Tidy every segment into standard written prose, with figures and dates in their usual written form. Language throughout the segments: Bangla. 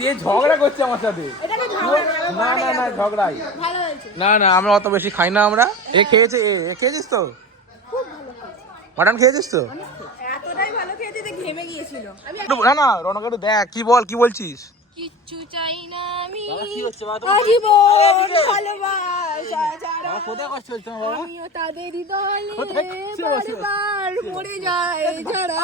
যে ঝগড়া করছে আমার সাথে। না না না ঝগড়াই না না, আমরা অত বেশি খাই না আমরা। এ খেয়েছে, এ খেয়েছিস তো? মাটন খেয়েছিস তো? এতটাই ভালো খেয়েছে যে ঘেমে গিয়েছিল। না না রনক একটু দেখ কি বল, কি বলছিস? কিচ্ছু চাই না আমি কি হচ্ছে আজীবন ভালোবাসা ছাড়া। কোথায় কষ্ট হচ্ছে বাবা? আমিও তাদেরই দলে বারবার মরে যাই ছাড়া।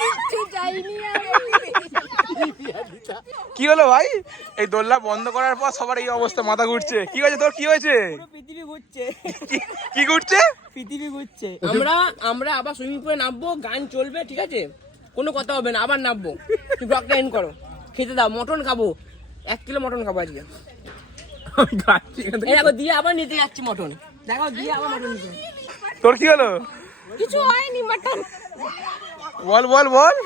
কিচ্ছু চাইনি আমি। কি হলো ভাই? এই দোলনা বন্ধ করার পর সবার এই অবস্থা, মাথা ঘুরছে। কি হয়েছে তোর, কি হয়েছে? পৃথিবী ঘুরছে, কি ঘুরছে? পৃথিবী ঘুরছে। আমরা আবার সুইমিং পুলে নামবো, গান চলবে, ঠিক আছে? কোনো কথা হবে না, আবার নামবো। তুই ব্লগটা এন্ড করো, খেতে দাও। মটন খাবো, 1 কিলো মটন খাবো আজকে। এই দেখো দিয়ে আবার নিতে যাচ্ছি মটন, দেখো দিয়ে আবার মটন নিতে। তোর কি হলো? কিছু হয়নি, মাটন বল বল বল।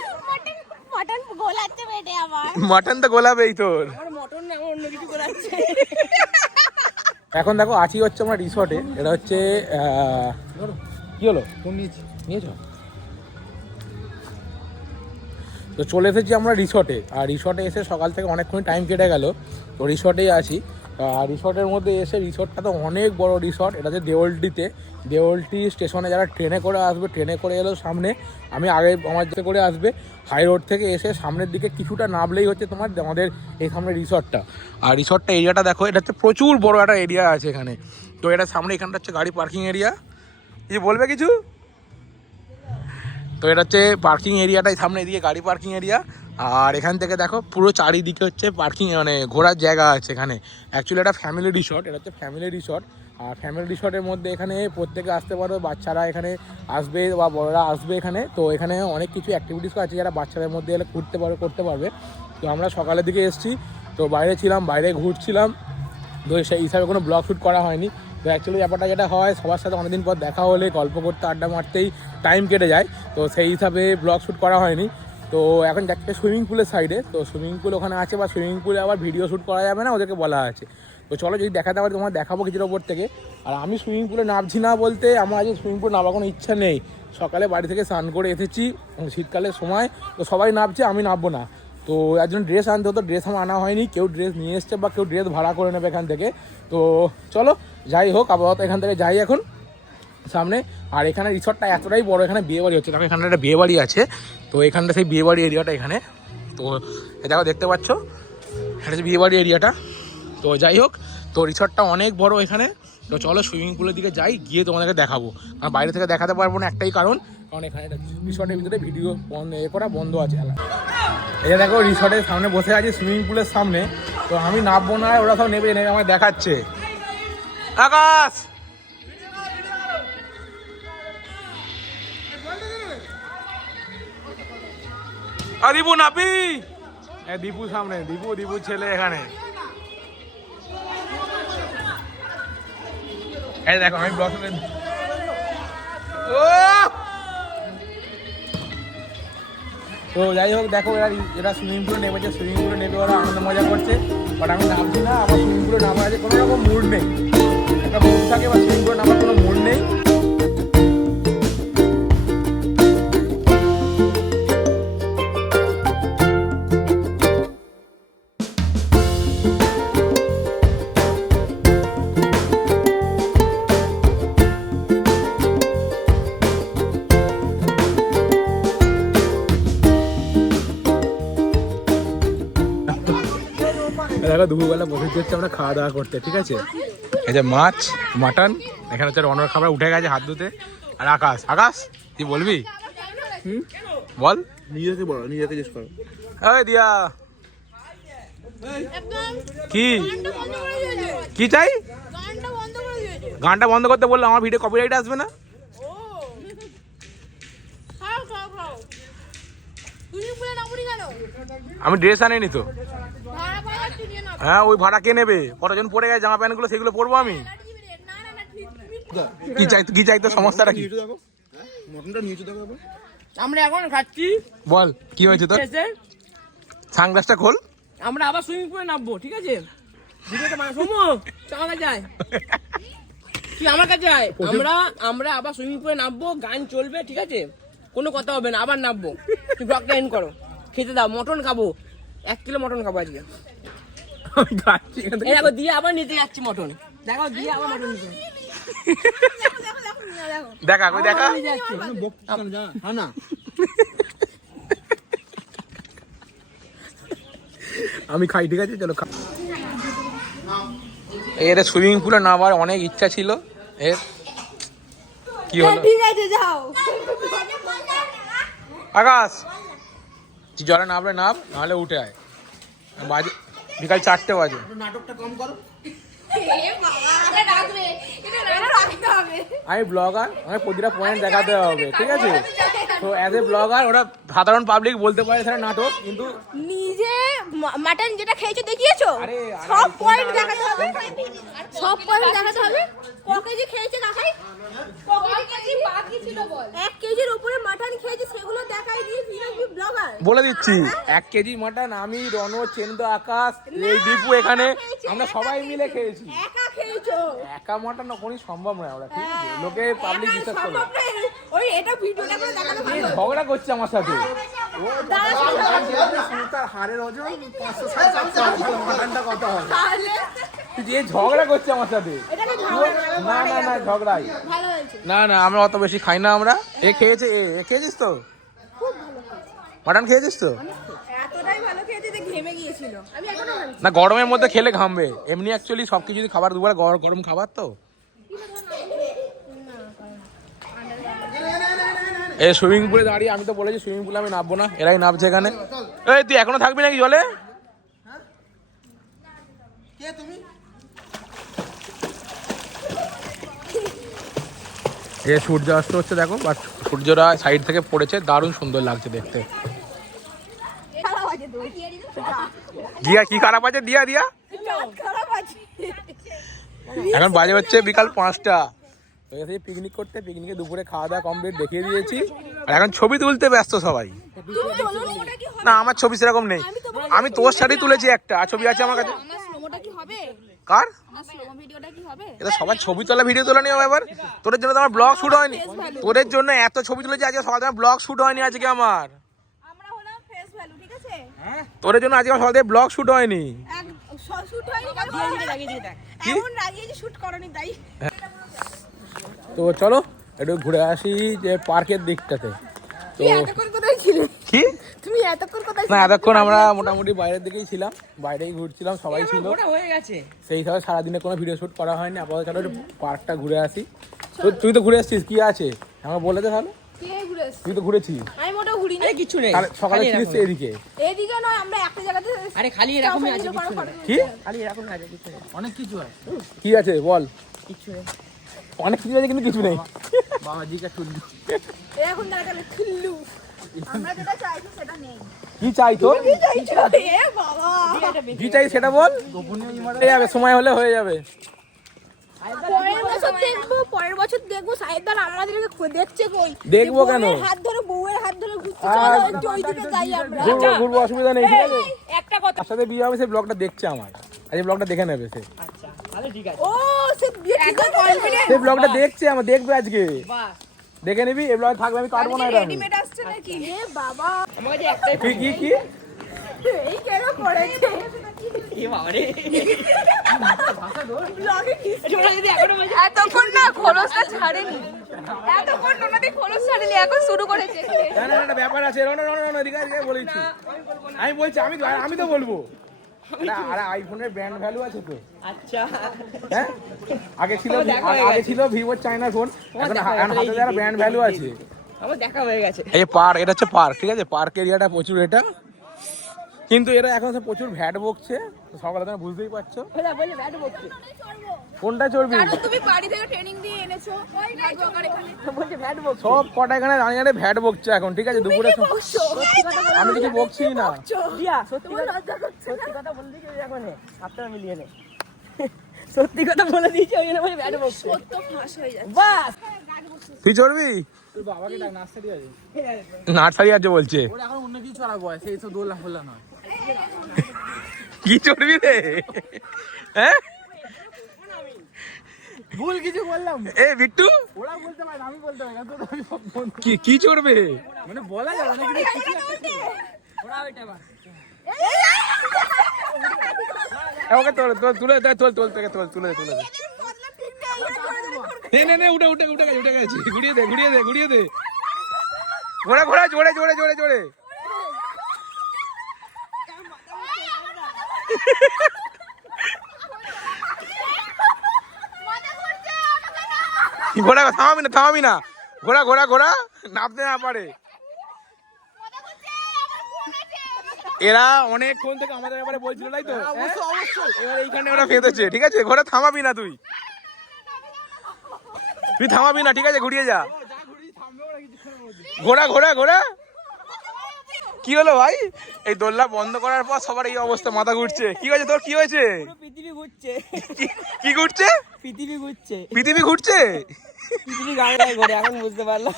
মাটন গোলাতে বেটে আমার। মাটন তো গোলাবেই তোর। আমার মটন না, আমার অন্য কিছু করে যাচ্ছে। এখন দেখো আছি হচ্ছে আমরা রিসর্টে। এটা হচ্ছে কি হলো, ফোন নিয়েছো? তো চলে এসেছি আমরা রিসর্টে। আর রিসর্টে এসে সকাল থেকে অনেকক্ষণ টাইম কেটে গেল, তো রিসর্টেই আছি। আর রিসর্টের মধ্যে এসে, রিসর্টটা তো অনেক বড় রিসর্ট। এটা হচ্ছে দেওলটিতে। দেওলটি স্টেশনে যারা ট্রেনে করে আসবে, ট্রেনে করে এলো সামনে, আমি আগে আমার দিকে করে আসবে হাই রোড থেকে এসে সামনের দিকে কিছুটা নামলেই হচ্ছে তোমার আমাদের এই সামনে রিসর্টটা। আর রিসর্টটা এরিয়াটা দেখো, এটা হচ্ছে প্রচুর বড় একটা এরিয়া আছে এখানে। তো এটা সামনে, এখানটা হচ্ছে গাড়ি পার্কিং এরিয়া। কি বলবে কিছু? তো এটা হচ্ছে পার্কিং এরিয়াটাই সামনে, এদিকে গাড়ি পার্কিং এরিয়া। আর এখান থেকে দেখো পুরো চারিদিকে হচ্ছে পার্কিং, মানে ঘোরার জায়গা আছে এখানে। অ্যাকচুয়ালি এটা ফ্যামিলি রিসর্ট, এটা হচ্ছে ফ্যামিলি রিসর্ট। আর ফ্যামিলি রিসর্টের মধ্যে এখানে প্রত্যেকে আসতে পারবে, বাচ্চারা এখানে আসবে বা বড়রা আসবে এখানে। তো এখানে অনেক কিছু অ্যাক্টিভিটিস আছে যারা বাচ্চাদের মধ্যে এলে ঘুরতে পারবে, করতে পারবে। তো আমরা সকালের দিকে এসেছি, তো বাইরে ছিলাম, বাইরে ঘুরছিলাম। তো সেই হিসাবে কোনো ব্লগ শ্যুট করা হয়নি। তো অ্যাকচুয়ালি ব্যাপারটা যেটা হয়, সবার সাথে অনেকদিন পর দেখা হলে গল্প করতে, আড্ডা মারতেই টাইম কেটে যায়। তো সেই হিসাবে ব্লগ শ্যুট করা হয়নি। তো এখন যাচ্ছে সুইমিং পুলের সাইডে, তো সুইমিং পুল ওখানে আছে, বা সুইমিং পুলে আবার ভিডিও শ্যুট করা যাবে না, ওদেরকে বলা আছে। তো চলো যদি দেখাতে পারি তোমার দেখাবো কিছুর ওপর থেকে। আর আমি সুইমিং পুলে নামছি না বলতে, আমার আজকে সুইমিং পুলে নামার কোনো ইচ্ছা নেই। সকালে বাড়ি থেকে স্নান করে এসেছি, শীতকালের সময়, তো সবাই নামছে, আমি নামবো না। তো একজন ড্রেস আনতে হতো, ড্রেস আমার আনা হয়নি। কেউ ড্রেস নিয়ে এসছে বা কেউ ড্রেস ভাড়া করে নেবে এখান থেকে। তো চলো যাই হোক, আপাতত এখান থেকে যাই এখন সামনে। আর এখানে রিসর্টটা এতটাই বড়, এখানে বিয়েবাড়ি হচ্ছে। দেখো এখানে একটা বিয়েবাড়ি আছে, তো এখানটা সেই বিয়েবাড়ি এরিয়াটা এখানে। তো দেখো দেখতে পাচ্ছ, এটা হচ্ছে বিয়েবাড়ি এরিয়াটা। তো যাই হোক, তো রিসর্টটা অনেক বড় এখানে। তো চলো সুইমিং পুলের দিকে যাই, গিয়ে তোমাদেরকে দেখাবো। কারণ বাইরে থেকে দেখাতে পারবো না, একটাই কারণ এখানে রিসর্টের ভিতরে ভিডিও করা বন্ধ আছে। এই যে দেখো রিসর্টের সামনে বসে আছি, সুইমিং পুলের সামনে। তো আমি নামবো না, ওরা সব নেবে আমায় দেখাচ্ছে। আকাশ দীপু নাপি, দীপু সামনে, দীপু ছেলে এখানে। এই দেখো আমি ব্লগ তো যাই হোক, দেখো এরা সুইমিং পুলে নেমেছে, সুইমিং পুলে নেমে ওরা আনন্দ মজা করছে। বাট আমি নামছি না, আমার সুইমিং পুলে নামার আছে কোনো রকম মুড নেই। একটা মুড থাকে, বা সুইমিং পুলে নামার কোনো মুড নেই। দেখো দুপুরবেলা বসে হচ্ছে আমরা খাওয়া দাওয়া করতে, ঠিক আছে? এই যে মাছ, মাটন, এখানে হচ্ছে রনর খাবার উঠে গেছে হাত ধুতে। আর আকাশ, কি বলবি? বল, নিজেকে বলো, নিজেকে জিজ্ঞেস করো। এই দিয়া কি চাই? গানটা বন্ধ করতে বললো, আমার ভিডিও কপিরাইট আসবে না? আমি ড্রেস আনিনি তো। হ্যাঁ, ওই ভাড়া কে নেবে? কতজন পরে গেছে জামা প্যান্টগুলো, সেগুলো পরবো আমি। কি চাই তো, সমস্যাটা কি? আমরা এখন খাচ্ছি। বল কি হয়েছে তোর? সানগ্লাসটা খোল। আমরা আবার সুইমিং পুলে নামবো, ঠিক আছে? ভিডিওটা মানে সোমো আমার কাছে আয়, তুই আমার কাছে আয়। আমরা আবার সুইমিং পুলে নামবো, গান চলবে, ঠিক আছে? কোনো কথা হবে না, আবার নামবো। তুই ব্লগটা এন্ড করো, খেতে দাও, মটন খাবো, 1 কিলো মটন খাবো আজকে। আমি খাচ্ছি এখান থেকে। এই দেখো দিয়ে আবার নিতে যাচ্ছি মটন, দেখো দিয়ে আবার মটন নিতে দেখা কই দেখা নিতে যাচ্ছি। হ্যাঁ না আমি খাই, ঠিক আছে চলো খা। এর সুইমিং পুলে নামার অনেক ইচ্ছা ছিল এর, কি হলো? ঠিক আছে যাও। আকাশ তুই জলে নামলে নাম, নাহলে উঠে আয়। বাজে বিকাল 4টে বাজে। নাটকটা কম করো। আমি ব্লগার, আমাকে প্রতিটা পয়েন্ট দেখাতে হবে, ঠিক আছে? তো অ্যাজ এ ব্লগার ওরা সাধারণ পাবলিক বলতে পারে সেটা নাটক, কিন্তু নিজে মাটন যেটা খেয়েছো দেখিয়েছো, আরে, সব পয়েন্ট দেখাতে হবে, সব পয়েন্ট দেখাতে হবে। ক কেজি খেয়েছে দেখাই, বাকি ছিল বল। 1 কেজির উপরে মাটন খেয়েছে সেগুলো দেখাই দিয়ে ব্লগার বলে দিচ্ছি 1 কেজি মাটন আমি, রণ, চেন্দ, আকাশ, এই দীপু এখানে আমরা সবাই মিলে খেয়েছি। একা খেয়েছো, একা মাটন কোনই সম্ভব নয় ওরা, ঠিক আছে? লোকে পাবলিক বিশ্বাস করে। সম্ভব নয়। ওই এটা ভিডিওটা করে দেখাতে এ ভালো। ঝগড়া করছে আমার সাথে, তার হাড়ের ওজন 500 মাটনটা কত হবে? যে ঝগড়া করছে আমার সাথে। এটাকে না না না ঝগড়াই ভালো হয়েছে। না না, আমরা অত বেশি খাই না আমরা। এ খেয়েছে, এ খেয়েছিস তো? মাটন খেয়েছিস তো? এতটাই ভালো খেয়েছে যে ঘেমে গিয়েছিল। আমি এখনো ভাবছি না, গরমের মধ্যে খেলে ঘামবে। এমনি অ্যাকচুয়ালি সবকিছু যদি খাবার দুবার গরম খাবার তো। এই সুইমিং পুলে দাঁড়িয়ে আমি তো বলেছি সুইমিং পুলে আমি নামবো না, এরাই নামছে এখানে। এই তুই এখনো থাকবি নাকি জলে? কে তুমি? এ সূর্যাস্ত হচ্ছে দেখো, বাট সূর্যরা সাইড থেকে পড়েছে, দারুণ সুন্দর লাগছে দেখতে। খারাপ আছে তো, দিয়া কি খারাপ আছে? দিয়া দিয়া খারাপ আছে। এখন বাজে হচ্ছে বিকাল 5টা। পিকনিক করতে, পিকনিকে দুপুরে খাওয়া দাওয়া কমপ্লিট দেখিয়ে দিয়েছি, আর এখন ছবি তুলতে ব্যস্ত সবাই। তুমি বলো না ওটা কি হবে? না আমার ছবি সেরকম নেই, আমি তোর সাথে তুলেছি একটা, আর ছবি আছে আমার কাছে। আমার স্লোমোটা কি হবে? কার? আমার স্লোমো ভিডিওটা কি হবে? এটা সবার ছবি তোলা ভিডিও তোলা নিয়ে ব্যাপার। তোদের জন্য তো আমার ব্লগ শুট হয়নি, তোদের জন্য এত ছবি তুলেছি আজকে সকাল থেকে, ব্লগ শুট হয়নি আজকে আমার। আমরা হলাম ফেস ভ্যালু, ঠিক আছে? তোদের জন্য আজকে সকাল থেকে ব্লগ শুট হয়নি। এক শুট হয়নি কেন? লাগিয়ে দিয়ে দেখ। এমন লাগিয়ে যে শুট করনি তাই। তো চলো একটু ঘুরে আসি যে পার্কের দিকটাতে। তো তুমি এতক্ষণ কোথায় ছিলে? কি তুমি এতক্ষণ কোথায় না, ছিলে? এতক্ষণ আমরা মোটামুটি বাইরের দিকেই ছিলাম, বাইরেই ঘুরছিলাম, সবাই ছিল। ওটা হয়ে গেছে। সেই হিসাবে সারাদিনে কোনো ভিডিও শুট করা হয়নি। আপাতত চলো একটু পার্কটা ঘুরে আসি। তো তুই তো ঘুরে এসছিস, কি আছে আমার বলে দে তাহলে। কে ঘুরে এসেছে? তুই তো ঘুরেছিস, আমি মোটেও ঘুরিনি। আরে কিছু নেই, তাহলে সকালে খালি ছিলিস এরকম। এদিকে। এদিকে নয়, আমরা একটা জায়গাতে আরে খালি এরকমই আছে, কিছু নেই। কি খালি এরকমই আছে, কিছু নেই। অনেক কিছু আছে। কি আছে বল? কিছু নেই। অনেক কিছু আছে কিন্তু কিছু নেই। বাবাজিকে চুল্লু। এখন দাঁড়ালে খুল্লু। আমরা যেটা চাইছি সেটা নেই। কি চাই তোর? কি চাইছো? এ বাবা। কি চাই সেটা বল। হয়ে যাবে, সময় হলে হয়ে যাবে। পরের বছর দেখবো, পরের বছর দেখবো সাহেবদার আমাদেরকে দেখছে কই? দেখবো কেন? বউয়ের হাত ধরে, বউয়ের হাত ধরে ঘুরতে চলো, একটু ওইদিকে যাই আমরা। ঘুরবো ঘুরবো, অসুবিধা নেই, ঠিক আছে? একটা কথা। তার সাথে বিয়ে হবে, সেই ব্লগটা দেখছে আমার, আর এই ব্লগটা দেখে নেবে সে। আচ্ছা তাহলে ঠিক আছে। ও সে বিয়ে ঠিক আছে। সেই ব্লগটা দেখছে আমার, দেখবে আজকে, বাস দেখে নিবি। এই ব্লগ থাকবে, আমি কাটবো না এটা। আমি রেডিমেড আসছে নাকি? এ বাবা, আমার কাছে একটাই কি কি কি এই কেন করেছে? এ বাবা রে। ব্লগে কি? ওরা যদি এখনো বলছে এতক্ষণ না খোলসটা ছাড়েনি, এতক্ষণ ওনাদের খোলস ছাড়েনি, এখন শুরু করেছে। না না না, ব্যাপার আছে। এদিকে বলেছি, আমি বলছি, আমি তো বলবো। আরে আইফোনের ব্র্যান্ড ভ্যালু আছে তো। আচ্ছা হ্যাঁ, আগে ছিল দেখা হয়ে গেছে। ভিভো চায়না ফোন, এখন দেখা হয়ে হাতে গেছে। যারা ব্র্যান্ড ভ্যালু আছে। আমার দেখা হয়ে গেছে। এই পার্ক, এটা হচ্ছে পার্ক, ঠিক আছে? পার্ক এরিয়াটা প্রচুর এটা, কিন্তু এরা এখন প্রচুর ভ্যাট বকছে। সকালে তুমি বুঝতেই পারছো। বলে বলে ব্যাট বকছে, কোনটা চড়বি? কারণ তুমি বাড়ি থেকে ট্রেনিং দিয়ে এনেছো, ওই ব্লগার এখানে। বলছে ব্যাট বকছে। সব কটা এখানে দাঁড়িয়ে ভ্যাট বকছে এখন, ঠিক আছে? দুপুরে কি বকছো? আমি কিছু বকছি না। দিয়া সত্যি তোমার কথা, লজ্জা করছে না? সত্যি কথা বলে দিয়েছি এখন আপনারা মিলিয়ে নে। সত্যি কথা বলে দিয়েছি, ওই জন্য বলে ব্যাট বকছে। সত্য ফাঁস হয়ে যাচ্ছে। বাস তুই চড়বি? তোর বাবাকে ডাক, নার্সারি আছে। নার্সারি আছে বলছে। ওর এখন অন্য কিছু চড়াবো, সেই সব দোলনা ফোলা নয়। কি চড়বি রে? হ্যাঁ, ভুল কিছু বললাম। এ বিট্টু ওরা বলতে পারে, আমি বলতে পারি না। তো আমি সব বন্ধু। কি চড়বে? মানে বলা যাবে না, কিন্তু ওকে তোল তোল তুলে দে তোল তোল থেকে তোল তুলে তুলে দে নে উঠে উঠে উঠে গেছে উঠে গেছে ঘুরিয়ে দে ঘুরিয়ে দে ঘুরিয়ে দে ঘোড়া ঘোড়া জোরে জোরে জোরে জোরে ঘোড়া থামাবি না ঘোড়া ঘোড়া ঘোড়া নামতে না পারে এরা অনেকক্ষণ থেকে আমাদের ব্যাপারে বলছিল তাই তো এবার এইখানে ওরা ফেঁদেছে ঠিক আছে ঘোড়া থামাবি না তুই থামাবি না ঠিক আছে ঘুরিয়ে যা ঘোড়া ঘোড়া ঘোড়া কি হলো ভাই এই দোলনা বন্ধ করার পর সবার এই অবস্থা মাথা ঘুরছে কি হয়েছে তোর কি হয়েছে পৃথিবী ঘুরছে কি ঘুরছে পৃথিবী ঘুরছে পৃথিবী ঘুরছে পৃথিবী গায়ে ঘুরে এখন বুঝতে পারলাম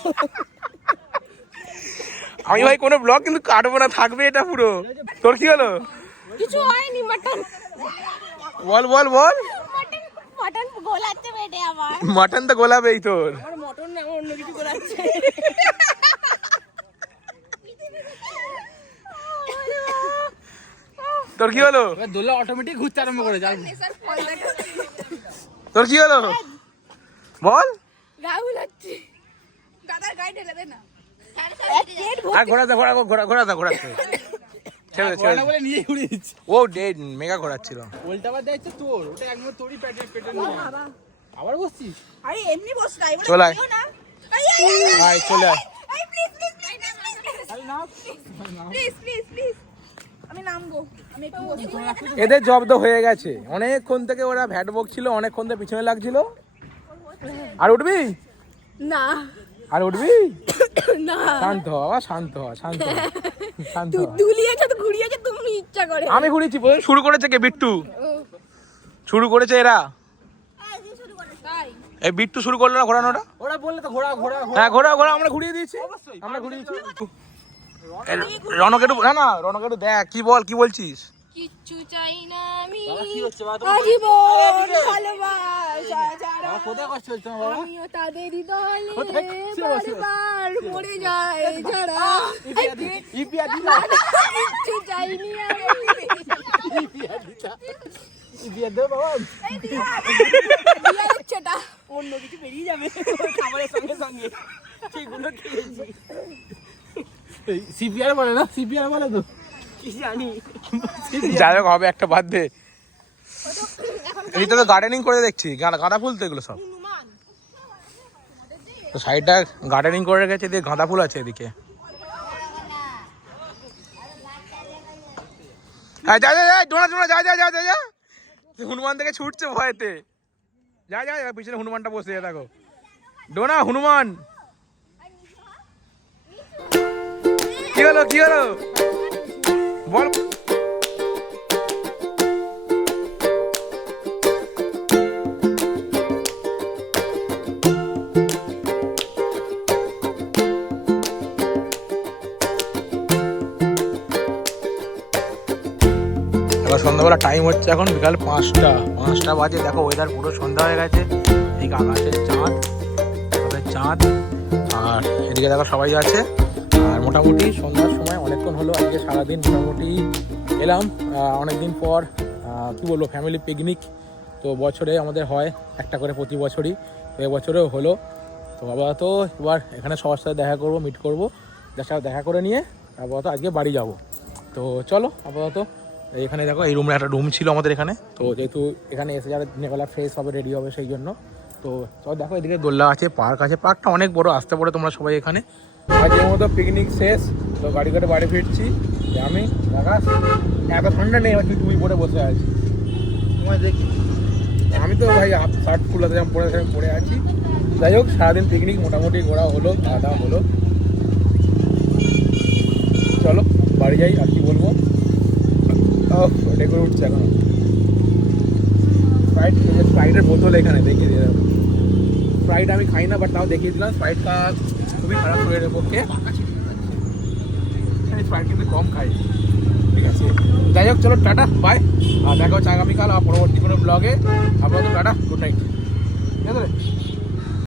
আমি ভাই কোনো ব্লগ কিন্তু কাটবো না থাকবে এটা পুরো তোর কি হলো কিছু হয়নি মাটন বল বল বল মাটন গোলাতে বেটে আমার মাটন তো গোলাবেই তোর আমার মটন না আমার অন্য কিছু করাচ্ছে তোর কি হলো দোলা অটোমেটিক ঘুরতে আরম্ভ করে যায় তোর কি হলো বল রাহুল হচ্ছে দাদার গায়ে ঢেলে দে না আর ঘোড়াতে ঘোড়া ঘোড়া ঘোড়াতে ঘোড়াতে ছেড়ে ছেড়ে বলে নিয়ে ঘুরে দিচ্ছে ও ডেড মেগা ঘোরাচ্ছিল উল্টা বার দেখছে তোর ওটা একদম তোরই পেটে পেটে নিয়ে আবার বসছিস আরে এমনি বস না এবারে চল আয়। দিও না আয় চলে আয় এই please please please please please আমি নামবো আমি একটু বসি এদের জব্দ হয়ে গেছে অনেকক্ষণ থেকে ওরা ভ্যাট বকছিল অনেকক্ষণ থেকে পিছনে লাগছিল আর উঠবি না আর উঠবি না শান্ত হ বাবা শান্ত হ শান্ত হ শান্ত হ। দুলিয়েছে তো ঘুরিয়েছে তুমি ইচ্ছা করে আমি ঘুরিয়েছি প্রথম শুরু করেছে কে বিট্টু শুরু করেছে এরা তাই এই বিট্টু শুরু করলো না ঘোরানোটা ওরা বললে তো ঘোড়া ঘোড়া হ্যাঁ ঘোরা ঘোরা আমরা ঘুরিয়ে দিয়েছি আমরা ঘুরিয়েছি রনকেটু না না রনকেটু দেখ কি বল কি বলছিস কিচ্ছু চাই না আমি কি হচ্ছে বাবা আজীবন ভালোবাসা ছাড়া কোথায় কষ্ট হচ্ছে বাবা আমিও তাদেরই দলে কোথায় কিসে বসে? বারবার পড়ে যায় ছাড়া ইপিয়া দিলা কিচ্ছু চাইনি আমি ইপিয়া দে বাবা বিয়ে হচ্ছেটা অন্য কিছু বেরিয়ে যাবে খাবারের সঙ্গে সঙ্গে সেগুলো খেয়েছি সিপিআর বলে না সিপিআর বলে তো কি জানি যাই হোক হবে একটা বাদ দে এটা তো গার্ডেনিং করে দেখছি গাঁদা ফুল তো এগুলো সব হনুমান তো সাইডটা গার্ডেনিং করে রেখেছে দিয়ে গাঁদা ফুল আছে এদিকে হ্যাঁ যা যা যা ডোনা ডোনা যা যা যা যা যা হনুমান থেকে ছুটছে ভয়েতে যা যা যা পিছনে হনুমানটা বসে দেখো ডোনা হনুমান কি হলো কি হলো বল এবার সন্ধ্যাবেলা টাইম হচ্ছে এখন বিকাল 5টা বাজে দেখো ওয়েদার পুরো সন্ধ্যা হয়ে গেছে এই আকাশের চাঁদ চাঁদ আর এদিকে দেখো সবাই আছে আর মোটামুটি সন্ধ্যার সময় অনেকক্ষণ হলো আজকে সারাদিন মোটামুটি এলাম অনেকদিন পর কি বলবো ফ্যামিলি পিকনিক তো বছরে আমাদের হয় একটা করে প্রতি বছরই তো এবছরেও হলো তো আপাতত এবার এখানে সবার সাথে দেখা করবো মিট করবো যার সাথে দেখা করে নিয়ে আপাতত আজকে বাড়ি যাব তো চলো আপাতত এখানে দেখো এই রুমে একটা রুম ছিল আমাদের এখানে তো যেহেতু এখানে এসে যারা দিনেবেলা ফ্রেশ হবে রেডি হবে সেই জন্য তো চলো দেখো এদিকে দোল্লা আছে পার্ক আছে পার্কটা অনেক বড় আসতে পারো তোমরা সবাই এখানে আজকের মতো পিকনিক শেষ তো গাড়ি করে বাড়ি ফিরছি আমি আকাশ এত ঠান্ডা নেই তুই তুমি পরে বসে আছি তোমায় দেখি আমি তো ভাই শার্ট ফুলাতে যেমন পরে আমি পরে আছি যাই হোক সারাদিন পিকনিক মোটামুটি ঘোরা হলো খাওয়া দাওয়া হলো চলো বাড়ি যাই আর কি বলবো ডেকে উঠছে এখন স্প্রাইটের বোতল এখানে দেখিয়ে দিয়ে স্প্রাইট আমি খাই না বাট তাও দেখিয়ে দিলাম স্প্রাইটটা খুবই খারাপ শরীরের পক্ষে স্প্রাইট কিন্তু কম খাই ঠিক আছে যাই হোক চলো টাটা বাই আর দেখা হচ্ছে আগামীকাল আর পরবর্তী কোনো ব্লগে আপাতত টাটা গুড নাইট ঠিক আছে